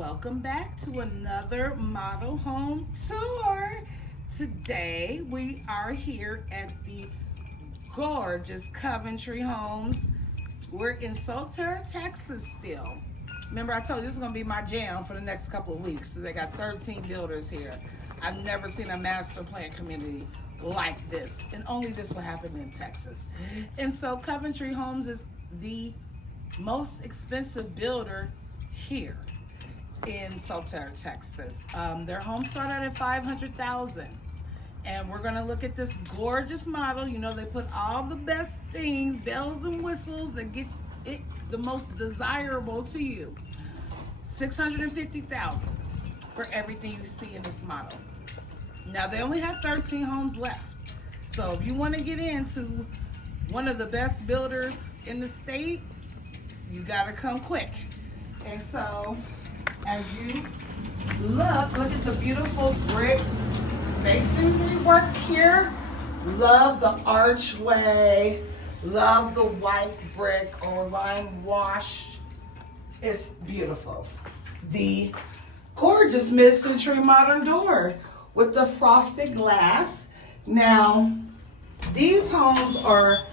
Welcome back to another model home tour. Today we are here at the gorgeous Coventry Homes. We're in Solterra, Texas still. Remember I told you this is going to be my jam for the next couple of weeks. So they got 13 builders here. I've never seen a master plan community like this, and only this will happen in Texas. And so Coventry Homes is the most expensive builder here in Solterra, Texas. Their homes start out at $500,000, and we're gonna look at this gorgeous model. You know, they put all the best things, bells and whistles, that get it the most desirable to you. $650,000 for everything you see in this model. Now they only have 13 homes left, so if you want to get into one of the best builders in the state, you gotta come quick. And so as you look at the beautiful brick masonry work here. Love the archway, love the white brick or lime wash. It's beautiful. The gorgeous mid-century modern door with the frosted glass. Now, these homes are,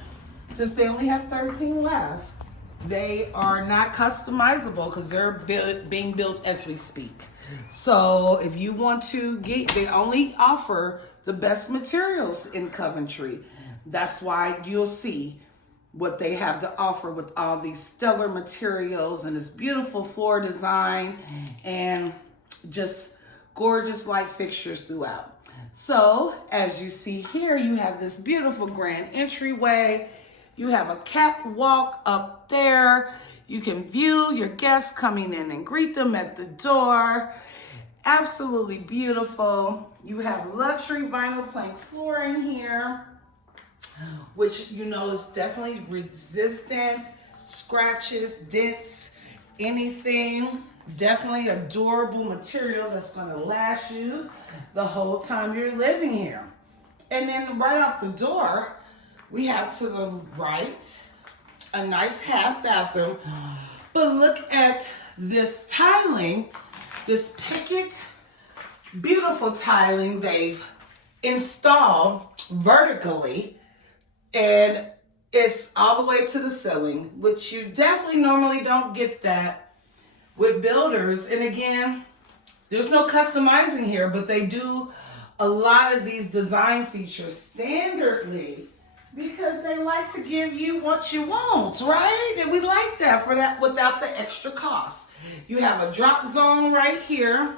since they only have 13 left, they are not customizable because they're being built as we speak. So if you want to get, they only offer the best materials in Coventry. That's why you'll see what they have to offer with all these stellar materials and this beautiful floor design and just gorgeous light fixtures throughout. So as you see here, you have this beautiful grand entryway. You have a catwalk up there. You can view your guests coming in and greet them at the door. Absolutely beautiful. You have luxury vinyl plank flooring here, which you know is definitely resistant, scratches, dents, anything. Definitely a durable material that's gonna last you the whole time you're living here. And then right off the door, we have to the right a nice half bathroom, but look at this tiling, this picket, beautiful tiling they've installed vertically, and it's all the way to the ceiling, which you definitely normally don't get that with builders. And again, there's no customizing here, but they do a lot of these design features standardly, because they like to give you what you want, right? And we like that for that without the extra cost. You have a drop zone right here.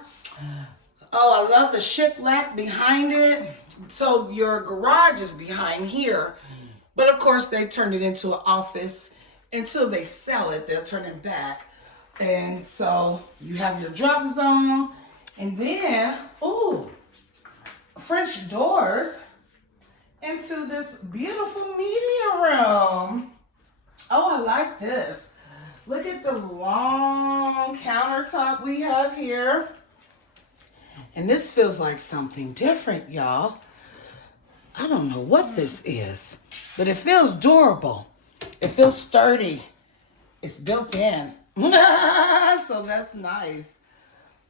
Oh, I love the shiplap behind it. So your garage is behind here. But of course, they turn it into an office until they sell it. They'll turn it back. And so you have your drop zone. And then, ooh, French doors into this beautiful media room. Oh, I like this. Look at the long countertop we have here. And this feels like something different, y'all. I don't know what this is, but it feels durable. It feels sturdy. It's built in. So that's nice.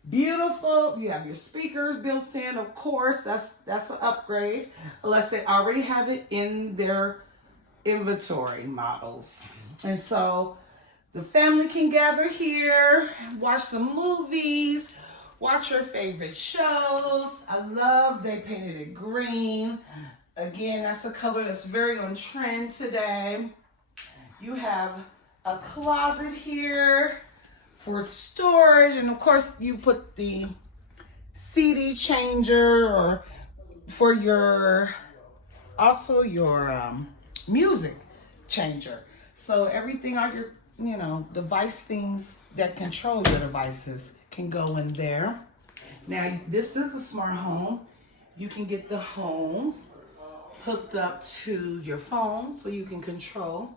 Beautiful. You have your speakers built in, of course. That's an upgrade, unless they already have it in their inventory models. And so the family can gather here, watch some movies, watch your favorite shows. I love they painted it green. Again, that's a color that's very on trend today. You have a closet here for storage, and of course you put the CD changer or for your also your music changer. So everything, all your device things that control your devices can go in there. Now this is a smart home. You can get the home hooked up to your phone so you can control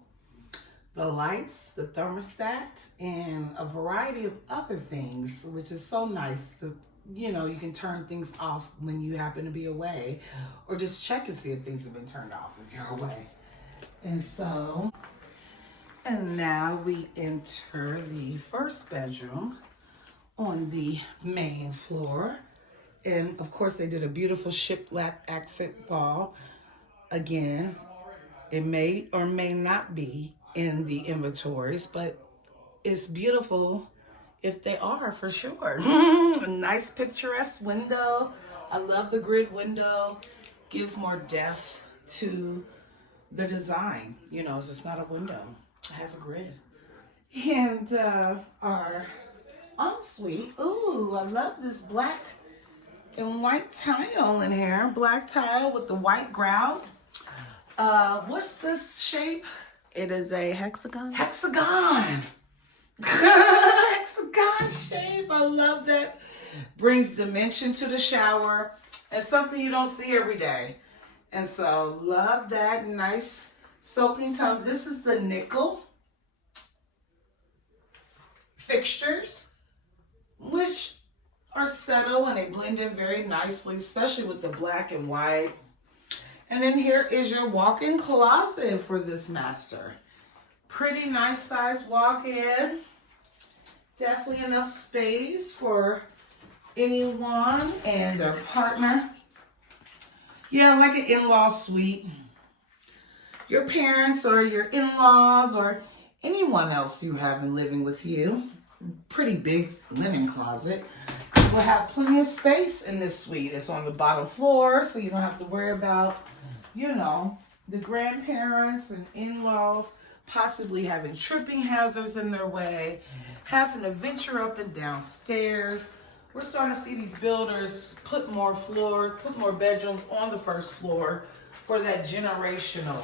the lights, the thermostat, and a variety of other things, which is so nice to, you can turn things off when you happen to be away, or just check and see if things have been turned off if you're away. And now we enter the first bedroom, on the main floor. And of course they did a beautiful shiplap accent wall. Again, it may or may not be in the inventories, but it's beautiful if they are, for sure. A nice picturesque window. I love the grid window. Gives more depth to the design. You know, it's just not a window. It has a grid. And our ensuite. Ooh, I love this black and white tile in here. Black tile with the white grout. What's this shape? It is a hexagon. Hexagon. Hexagon shape. I love that. Brings dimension to the shower and something you don't see every day. And so love that. Nice soaking tub. This is the nickel fixtures, which are subtle and they blend in very nicely, especially with the black and white. And then here is your walk-in closet for this master. Pretty nice size walk-in. Definitely enough space for anyone and their partner. Yeah, like an in-law suite. Your parents or your in-laws or anyone else you have in living with you. Pretty big linen closet. We'll have plenty of space in this suite. It's on the bottom floor, so you don't have to worry about, you know, the grandparents and in-laws possibly having tripping hazards in their way, having to venture up and downstairs. We're starting to see these builders put more bedrooms on the first floor for that generational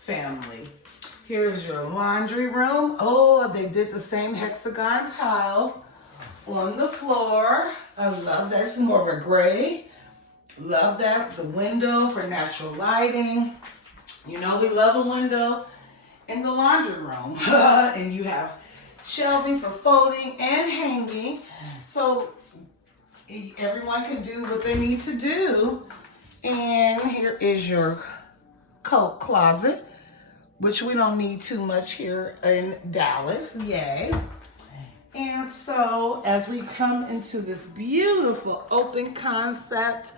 family. Here's your laundry room. Oh, they did the same hexagon tile on the floor. I love that. It's more of a gray. Love that. The window for natural lighting. You know we love a window in the laundry room. And you have shelving for folding and hanging. So everyone can do what they need to do. And here is your coat closet, which we don't need too much here in Dallas. Yay. And so as we come into this beautiful open concept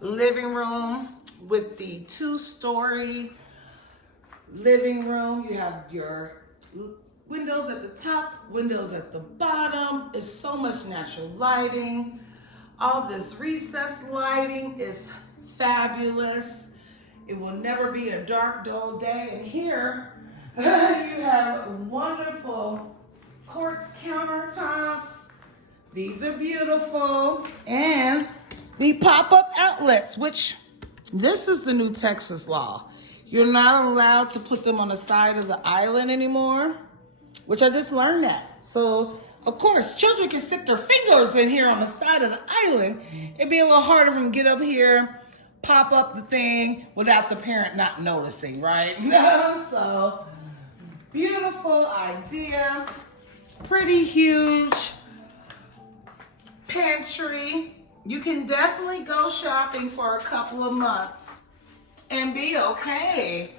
living room with the 2-story living room, you have your windows at the top, windows at the bottom. It's so much natural lighting. All this recessed lighting is fabulous. It will never be a dark, dull day. And here you have wonderful quartz countertops. These are beautiful. And the pop-up outlets, which this is the new Texas law. You're not allowed to put them on the side of the island anymore, which I just learned that. So, of course, children can stick their fingers in here on the side of the island. It'd be a little harder for them to get up here, pop up the thing without the parent not noticing, right? So, beautiful idea. Pretty huge pantry. You can definitely go shopping for a couple of months and be okay.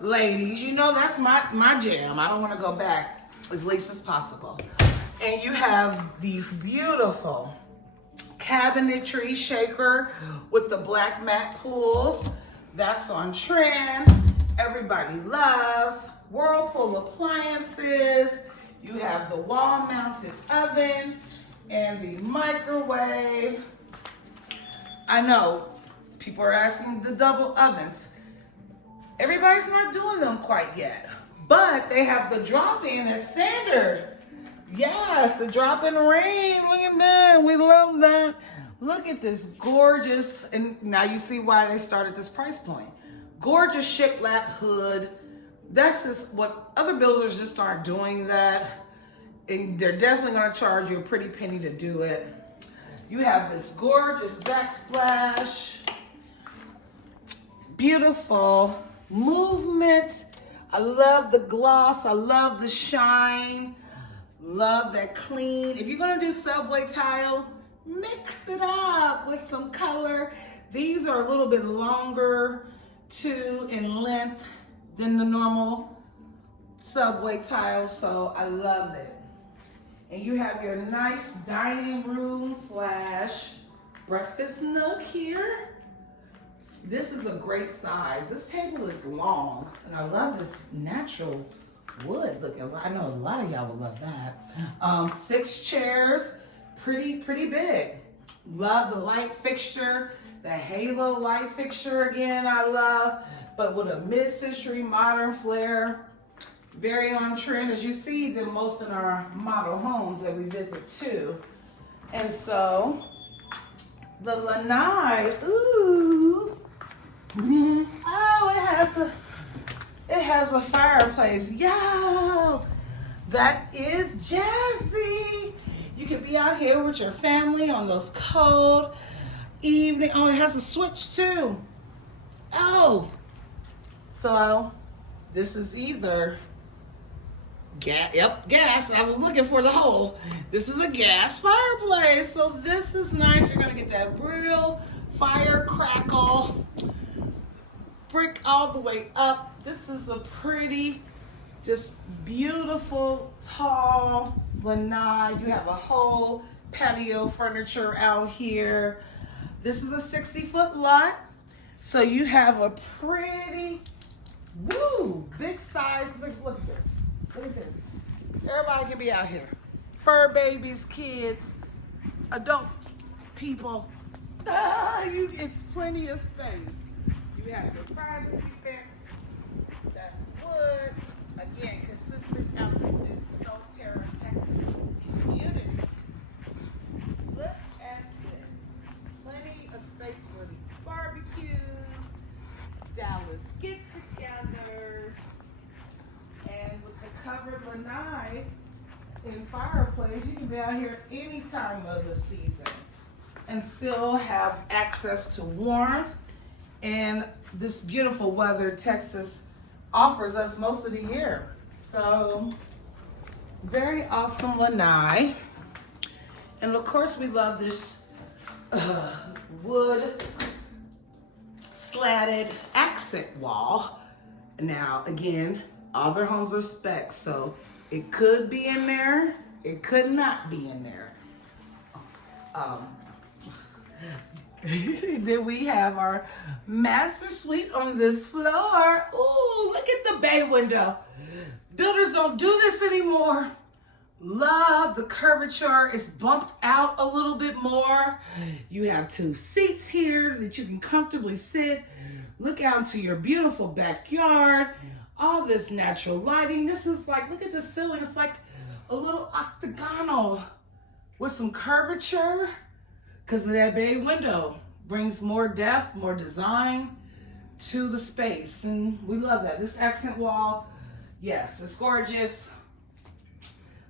Ladies, you know that's my jam. I don't want to go back as least as possible. And you have these beautiful cabinetry shaker with the black mat pools. That's on trend. Everybody loves. Whirlpool appliances. You have the wall-mounted oven and the microwave. I know people are asking the double ovens. Everybody's not doing them quite yet, but they have the drop-in as standard. Yes, the drop-in range. Look at that. We love that. Look at this gorgeous, and now you see why they started this price point. Gorgeous shiplap hood. That's just what other builders just aren't doing that. And they're definitely going to charge you a pretty penny to do it. You have this gorgeous backsplash. Beautiful movement. I love the gloss. I love the shine. Love that clean. If you're going to do subway tile, mix it up with some color. These are a little bit longer too in length than the normal subway tile, so I love it. And you have your nice dining room slash breakfast nook here. This is a great size. This table is long, and I love this natural wood looking. I know a lot of y'all would love that. 6 chairs, pretty big. Love the light fixture, the halo light fixture again, I love, but with a mid-century modern flair. Very on trend, as you see the most in our model homes that we visit too. And so, the lanai, ooh, oh, it has a fireplace. Yo, that is jazzy. You could be out here with your family on those cold evening. Oh, it has a switch too. Oh, so this is either gas. Yep, gas. I was looking for the hole. This is a gas fireplace. So this is nice. You're gonna get that real fire crackle. Brick all the way up. This is a pretty, just beautiful, tall lanai. You have a whole patio furniture out here. This is a 60-foot lot. So you have a pretty, big size. Look at this. Look at this. Everybody can be out here. Fur babies, kids, adult people. It's plenty of space. You have your privacy fence. That's wood. Again, consistent out with this Solterra Texas community. Look at this. Plenty of space for these barbecues, Dallas get-togethers, and with the covered lanai and fireplace, you can be out here any time of the season and still have access to warmth and this beautiful weather Texas offers us most of the year. So, very awesome lanai. And of course we love this wood slatted accent wall. Now, again, all their homes are specs, so it could be in there, it could not be in there. Then we have our master suite on this floor. Ooh, look at the bay window. Builders don't do this anymore. Love the curvature. It's bumped out a little bit more. You have 2 seats here that you can comfortably sit. Look out into your beautiful backyard. All this natural lighting. This is like, look at the ceiling. It's like a little octagonal with some curvature because of that bay window. Brings more depth, more design to the space. And we love that. This accent wall, yes, it's gorgeous.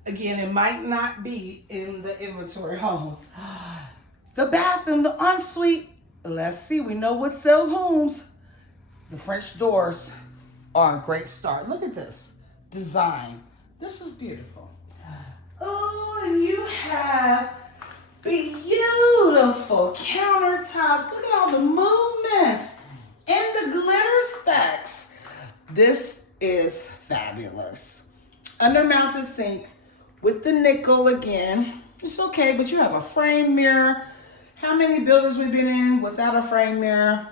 Again, it might not be in the inventory homes. The bathroom, the ensuite. Let's see, we know what sells homes. The French doors are a great start. Look at this design. This is beautiful. Oh, and you have beautiful countertops. Look at all the movements and the glitter specs. This is fabulous. Under-mounted sink with the nickel again. It's okay, but you have a frame mirror. How many buildings we've been in without a frame mirror?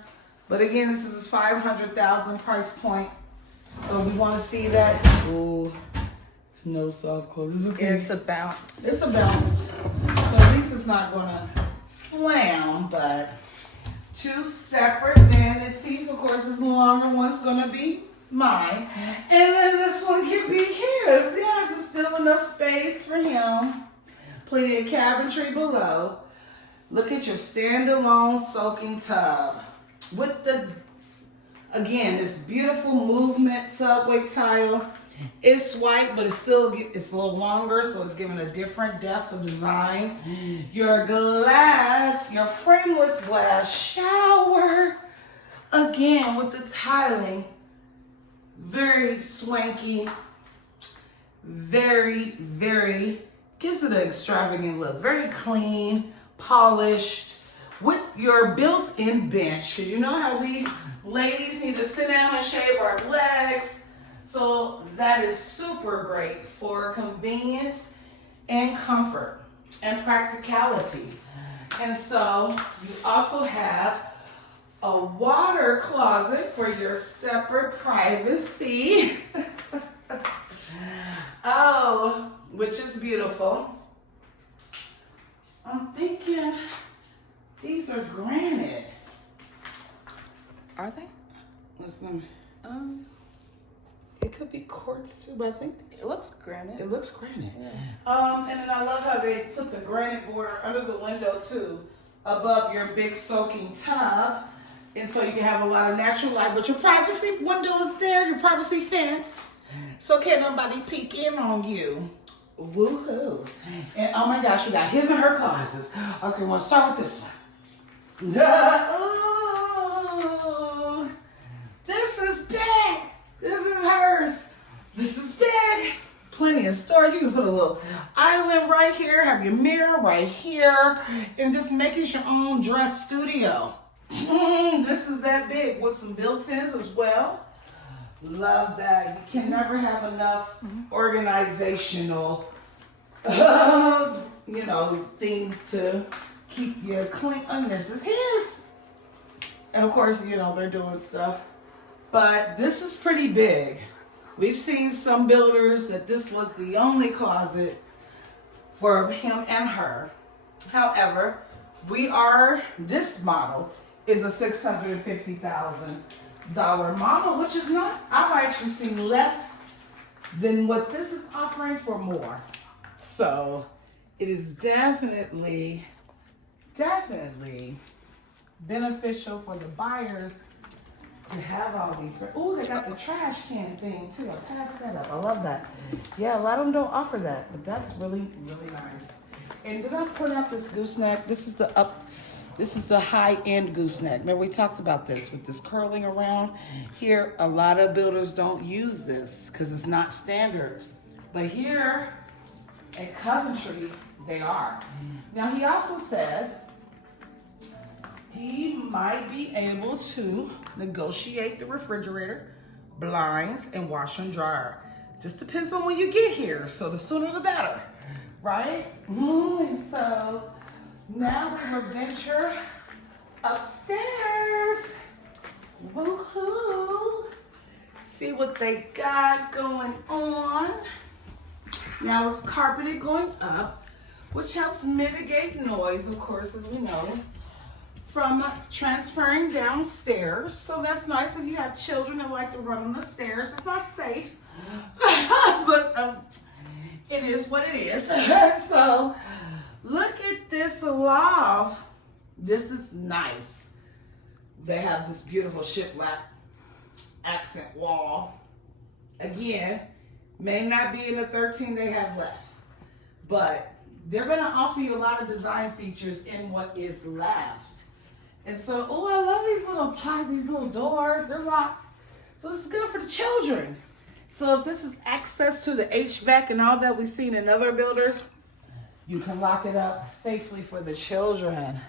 But again, this is a $500,000 price point. So we want to see that. Ooh, no soft close. It's okay. It's a bounce. It's a bounce. So at least it's not gonna slam, but 2 separate vanities. Of course, this longer one's gonna be mine. And then this one can be his. Yes, it's still enough space for him. Plenty of cabinetry below. Look at your standalone soaking tub. With the, again, this beautiful movement subway tile. It's white, but it's a little longer, so it's giving a different depth of design. Your glass, your frameless glass shower. Again, with the tiling. Very swanky. Very, gives it an extravagant look. Very clean, polished, with your built-in bench. Because you know how we ladies need to sit down and shave our legs. So that is super great for convenience and comfort and practicality. And so you also have a water closet for your separate privacy. Oh, which is beautiful. I'm thinking these are granite. Are they? Let's go. It could be quartz too, but I think It looks granite. it looks granite. Yeah. And then I love how they put the granite border under the window too, above your big soaking tub. And so you can have a lot of natural light, but your privacy window is there, your privacy fence. So can't nobody peek in on you. Woohoo. And oh my gosh, we got his and her closets. Okay, we'll start with this one. Oh, this is big. This is hers. This is big. Plenty of storage. You can put a little island right here, have your mirror right here, and just make it your own dress studio. This is that big with some built-ins as well. Love that. You can never have enough organizational, things to keep you clean. And this is his. And of course, they're doing stuff. But this is pretty big. We've seen some builders that this was the only closet for him and her. However, this model is a $650,000 model, which is not, I've actually seen less than what this is offering for more. So it is definitely beneficial for the buyers to have all these. Oh, they got the trash can thing too. I passed that up. I love that. Yeah, a lot of them don't offer that, but that's really, really nice. And did I point out this gooseneck? This is the high-end gooseneck. Remember we talked about this with this curling around here. A lot of builders don't use this because it's not standard. But here at Coventry, they are. Now he also said he might be able to negotiate the refrigerator, blinds, and washer and dryer. Just depends on when you get here. So the sooner the better, right? And so now we're gonna venture upstairs. Woohoo! See what they got going on. Now it's carpeted going up, which helps mitigate noise, of course, as we know, from transferring downstairs. So that's nice if you have children that like to run on the stairs. It's not safe, but it is what it is. So look at this loft. This is nice. They have this beautiful shiplap accent wall. Again, may not be in the 13 they have left, but they're gonna offer you a lot of design features in what is left. And so, oh, I love these little doors. They're locked. So this is good for the children. So if this is access to the HVAC and all that we've seen in other builders, you can lock it up safely for the children.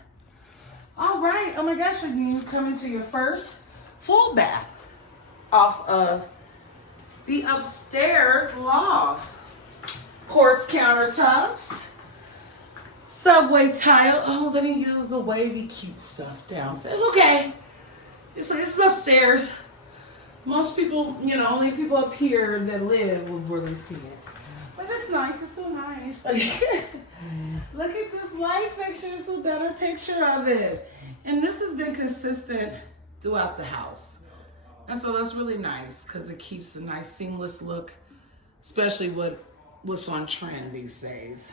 All right. Oh my gosh, you come into your first full bath off of the upstairs loft. Quartz countertops. Subway tile. Oh, they didn't use the wavy cute stuff downstairs. Okay. It's upstairs. Most people, only people up here that live will really see it. But it's nice. It's still nice. Look at this light fixture. It's a better picture of it. And this has been consistent throughout the house. And so that's really nice because it keeps a nice seamless look, especially what's on trend these days.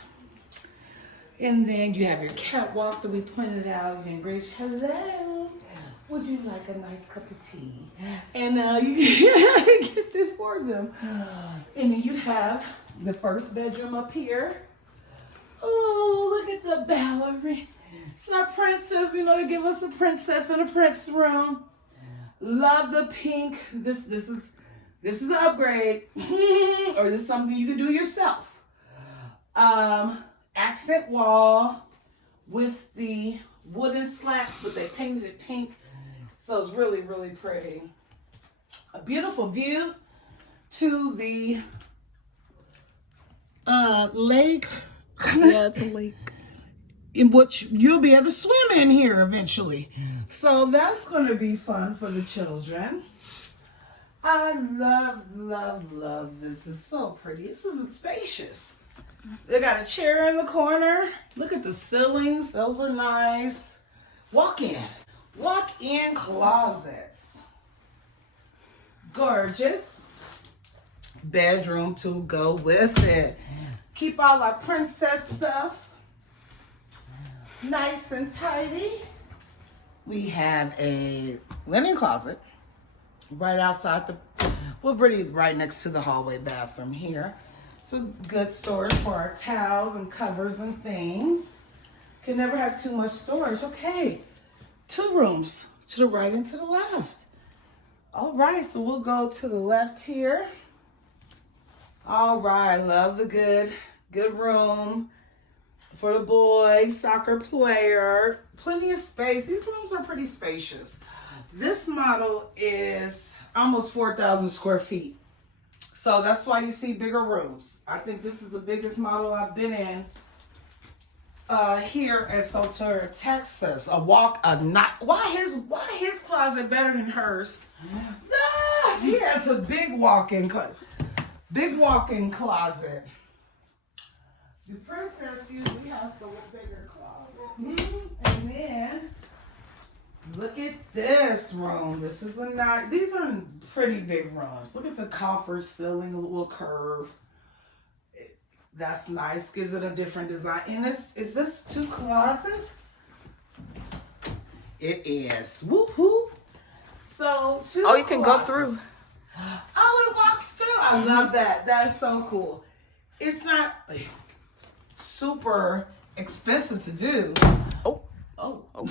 And then you have your catwalk that we pointed out. You can greet, hello, would you like a nice cup of tea? And you can get this for them. And then you have the first bedroom up here. Oh, look at the ballerina. It's our princess. They give us a princess in a prince room. Love the pink. This is an upgrade. Or this is something you can do yourself. Accent wall with the wooden slats, but they painted it pink. So it's really, really pretty. A beautiful view to the lake Yeah, it's a lake. In which you'll be able to swim in here eventually. So that's going to be fun for the children. I love this. This is so pretty. This is spacious. They got a chair in the corner. Look at the ceilings. Those are nice. Walk-in closets. Gorgeous. Bedroom to go with it. Keep all our princess stuff nice and tidy. We have a linen closet right outside we're pretty right next to the hallway bathroom here. It's a good storage for our towels and covers and things. Can never have too much storage. Okay, 2 rooms to the right and to the left. All right, so we'll go to the left here. All right, love the good room for the boy, soccer player. Plenty of space. These rooms are pretty spacious. This model is almost 4,000 square feet. So that's why you see bigger rooms. I think this is the biggest model I've been in here at Solterra, Texas. Why his closet better than hers? Ah, he has a big walk-in closet. The princess usually has the bigger closet. And then look at this room. This is a nice. These are pretty big rooms. Look at the coffer ceiling, a little curve. That's nice. Gives it a different design. And is this 2 closets? It is. Woohoo! So 2. Oh, you can go through. Oh, it walks through. I love that. That's so cool. It's not super expensive to do.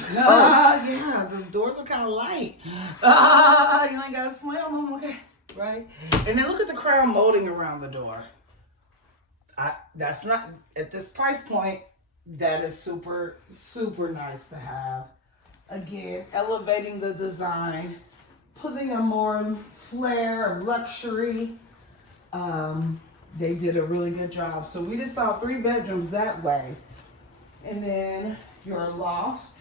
Yeah, the doors are kind of light. You ain't got to slam them, okay? Right? And then look at the crown molding around the door. That's not, at this price point, that is super, super nice to have. Again, elevating the design, putting a more flair of luxury. They did a really good job. So we just saw 3 bedrooms that way. And then your loft,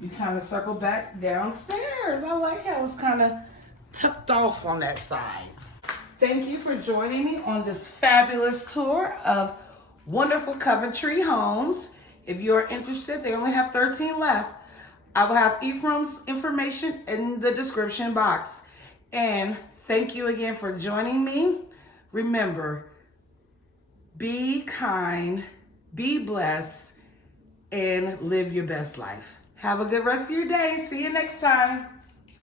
you kind of circle back downstairs. I like how it's kind of tucked off on that side. Thank you for joining me on this fabulous tour of wonderful Coventry Homes. If you're interested, they only have 13 left. I will have Ephrahim's information in the description box. And thank you again for joining me. Remember, be kind, be blessed, and live your best life. Have a good rest of your day. See you next time.